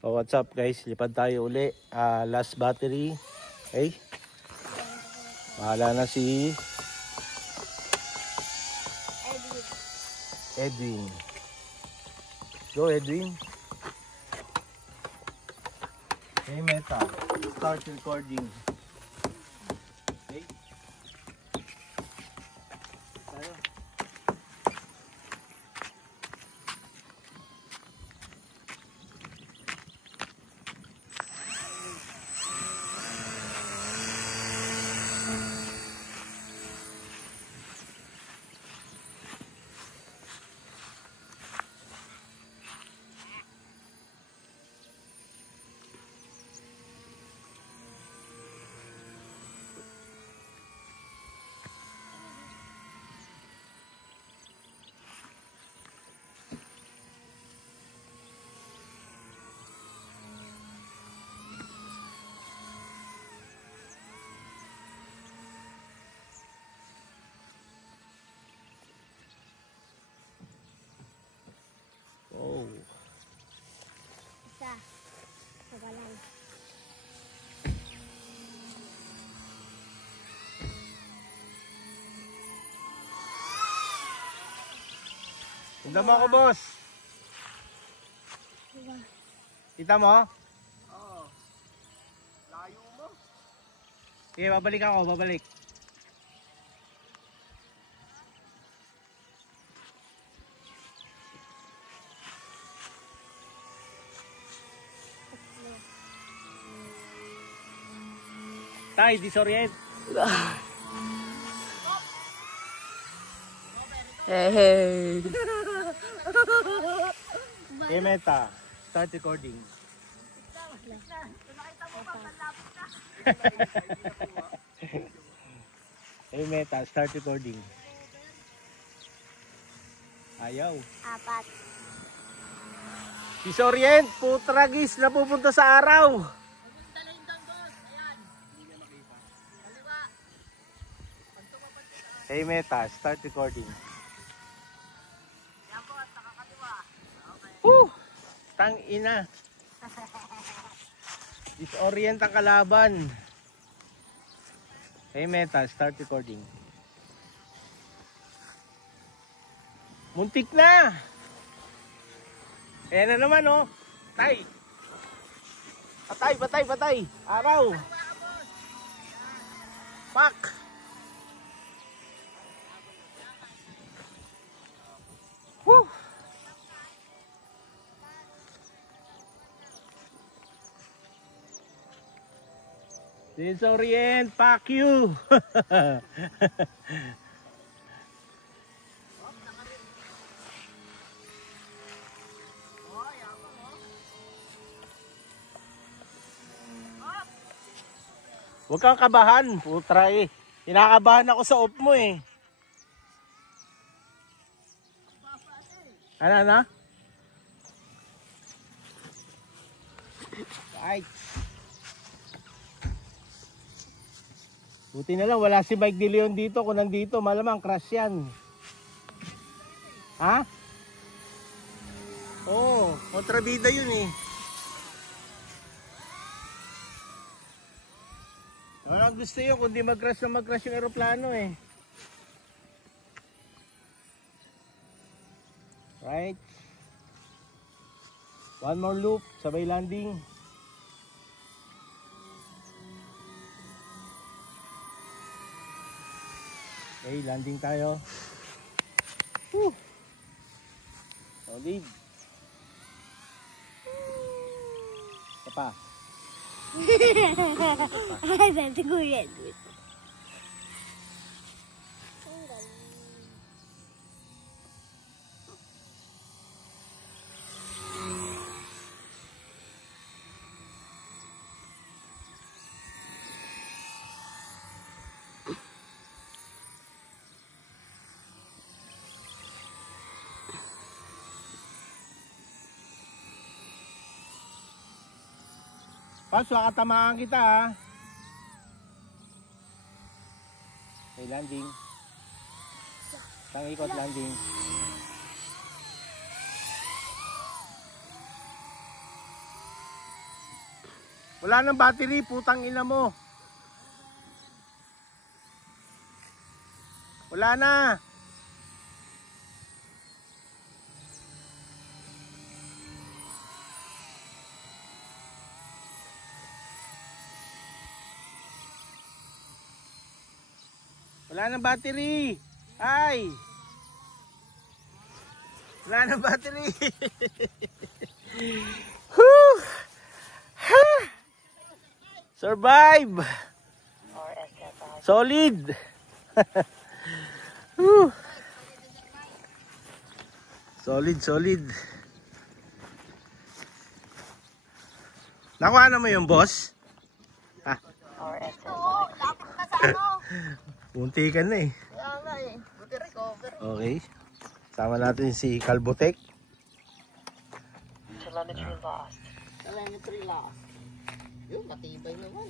So what's up guys, lipad tayo uli. Last battery. Okay. Bahala na si Edwin. Go Edwin. Okay, Meta. Start recording. Okay. Tayo. Oh. Isa. Sabalan. Tunda mo ako, boss. Kita mo? Oo. Layo mo. Okay, babalik ako, babalik. Tay, disorient. Hey. Okay, Meta. Start recording. Hey, Meta. Start recording. Ayaw. 4. Disorient. Putragis na pupunta sa araw. Hey, Meta. Start recording. Woo! Tang ina. Disorient ang kalaban. Hey Meta, start recording. Muntik na. Ayan na naman oh. Tay. Patay, patay, patay. Araw. Pak. Woo. Disorient, fuck you. Huwag kang kabahan, putra eh. Kinakabahan ako sa off mo eh. Ano na? Right. Buti na lang wala si Mike De Leon dito. Kung nandito malamang crash yan. Ha? Oo, kontrabida yun eh. Walang gusto yun kundi mag-crash na mag-crash yung aeroplano eh. Right. One more loop, sabay landing. Okay, landing tayo. Woo! Solid. Isa pa. Ay, sabi ko yan. Paso, katamaan kita ha. Okay, landing. Isang ikot landing. Wala nang battery, putang ina mo. Wala na. Wala nang battery. Ay. Wala nang battery. Whew. Ha. Survive. Solid. Whew. Solid. Nakuha na mo yung boss? Ha? Lapit na sa ano. Munti ka na eh. Kaya nga eh. Buti recover. Okay. Sama natin si Calbotech. Telemetry lost. Yun, matibay naman.